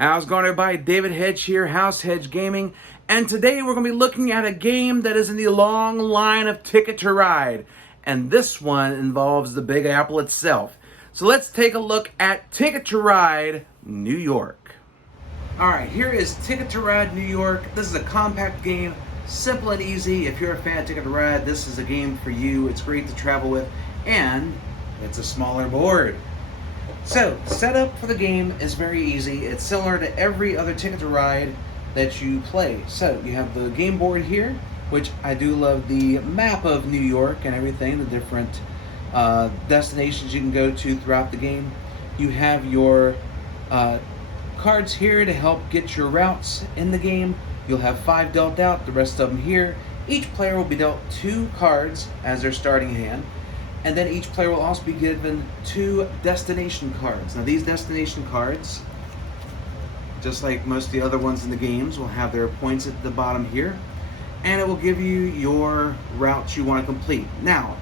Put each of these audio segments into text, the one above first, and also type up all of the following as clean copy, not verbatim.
How's it going, everybody? David Hedge here, House Hedge Gaming, and today we're going to be looking at a game that is in the long line of Ticket to Ride, and this one involves the Big Apple itself. So let's take a look at Ticket to Ride New York. Alright, here is Ticket to Ride New York. This is a compact game, simple and easy. If you're a fan of Ticket to Ride, this is a game for you. It's great to travel with, and it's a smaller board. So, setup for the game is very easy. It's similar to every other Ticket to Ride that you play. So, you have the game board here, which I do love the map of New York and everything, the different destinations you can go to throughout the game. You have your cards here to help get your routes in the game. You'll have 5 dealt out, the rest of them here. Each player will be dealt 2 cards as their starting hand. And then each player will also be given 2 destination cards. Now these destination cards, just like most of the other ones in the games, will have their points at the bottom here. And it will give you your routes you want to complete. Now,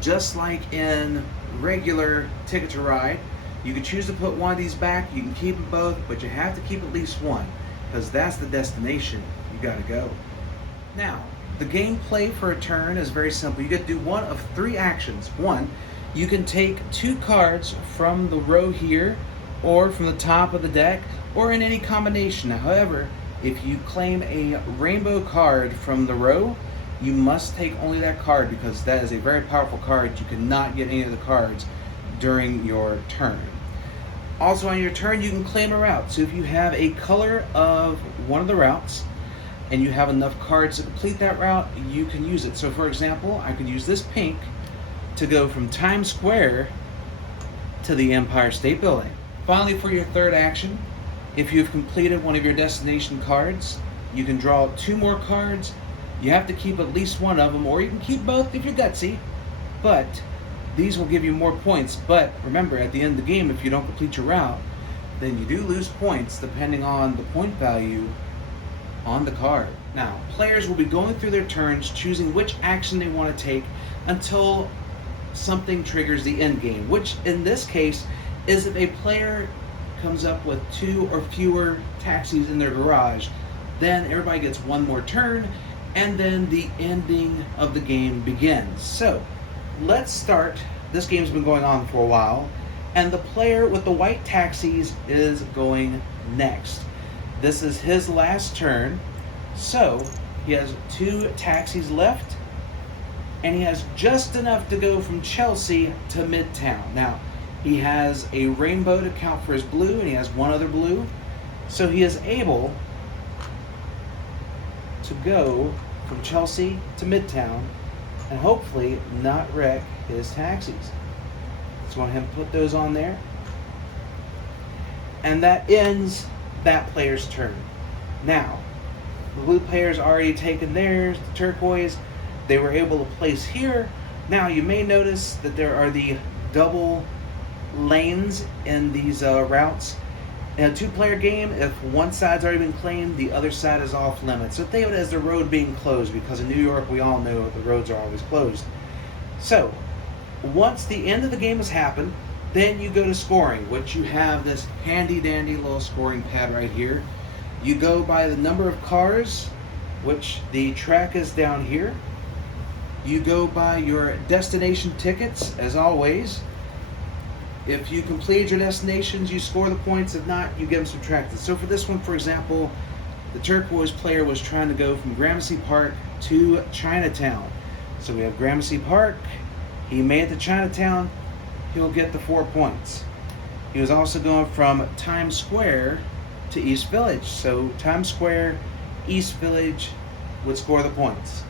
just like in regular Ticket to Ride, you can choose to put one of these back, you can keep them both, but you have to keep at least one, because that's the destination you gotta go. Now, the gameplay for a turn is very simple. You get to do one of 3 actions. 1, you can take 2 cards from the row here, or from the top of the deck, or in any combination. Now, however, if you claim a rainbow card from the row, you must take only that card, because that is a very powerful card. You cannot get any of the cards during your turn. Also on your turn, you can claim a route. So if you have a color of one of the routes, and you have enough cards to complete that route, you can use it. So for example, I could use this pink to go from Times Square to the Empire State Building. Finally, for your third action, if you've completed one of your destination cards, you can draw 2 more cards. You have to keep at least one of them, or you can keep both if you're gutsy, but these will give you more points. But remember, at the end of the game, if you don't complete your route, then you do lose points depending on the point value on the card. Now, players will be going through their turns, choosing which action they want to take until something triggers the end game, which in this case is if a player comes up with 2 or fewer taxis in their garage, then everybody gets one more turn, and then the ending of the game begins. So, let's start. This game's been going on for a while, and the player with the white taxis is going next. This is his last turn, so he has 2 taxis left, and he has just enough to go from Chelsea to Midtown. Now, he has a rainbow to count for his blue, and he has 1 other blue, so he is able to go from Chelsea to Midtown and hopefully not wreck his taxis. Just want him to put those on there, and that ends that player's turn. Now, the blue player's already taken theirs, the turquoise, they were able to place here. Now, you may notice that there are the double lanes in these routes. In a 2-player game, if one side's already been claimed, the other side is off limits. So think of it as the road being closed, because in New York, we all know the roads are always closed. So, once the end of the game has happened, then you go to scoring, which you have this handy dandy little scoring pad right here. You go by the number of cars, which the track is down here. You go by your destination tickets, as always. If you completed your destinations, you score the points. If not, you get them subtracted. So for this one, for example, the turquoise player was trying to go from Gramercy Park to Chinatown. So we have Gramercy Park. He made it to Chinatown. He'll get the 4 points. He was also going from Times Square to East Village. So Times Square, East Village would score the points.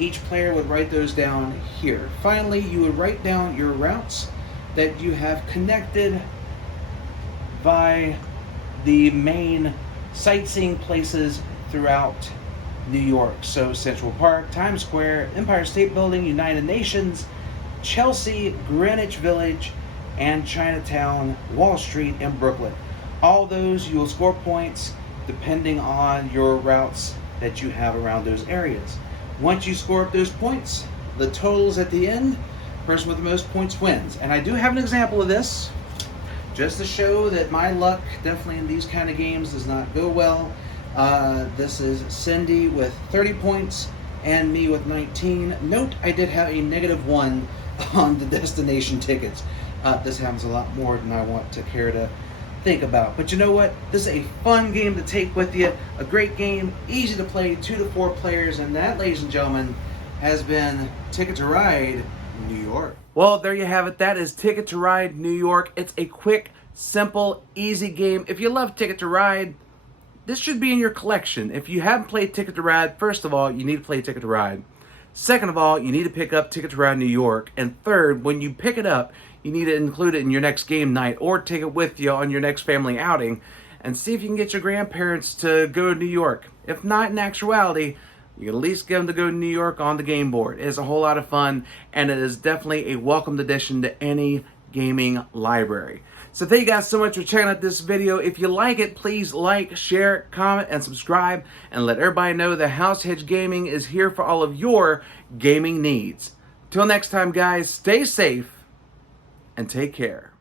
Each player would write those down here. Finally, you would write down your routes that you have connected by the main sightseeing places throughout New York. So Central Park, Times Square, Empire State Building, United Nations, Chelsea, Greenwich Village, and Chinatown, Wall Street, and Brooklyn. All those you will score points depending on your routes that you have around those areas. Once you score up those points, the totals at the end, person with the most points wins. And I do have an example of this. just to show that my luck definitely in these kind of games does not go well. This is Cindy with 30 points and me with 19. Note I did have a -1 on the destination tickets. This happens a lot more than I want to care to think about. But you know what? This is a fun game to take with you. A great game, easy to play, 2 to 4 players. And that, ladies and gentlemen, has been Ticket to Ride New York. Well, there you have it. That is Ticket to Ride New York. It's a quick, simple, easy game. If you love Ticket to Ride, this should be in your collection. If you haven't played Ticket to Ride, first of all, you need to play Ticket to Ride. Second of all, you need to pick up Ticket to Ride New York. And third, when you pick it up, you need to include it in your next game night or take it with you on your next family outing and see if you can get your grandparents to go to New York. If not, in actuality, you can at least get them to go to New York on the game board. It is a whole lot of fun, and it is definitely a welcomed addition to any gaming library. So thank you guys so much for checking out this video. If you like it, please like, share, comment, and subscribe, and let everybody know that House Hedge Gaming is here for all of your gaming needs. Till next time, guys, stay safe and take care.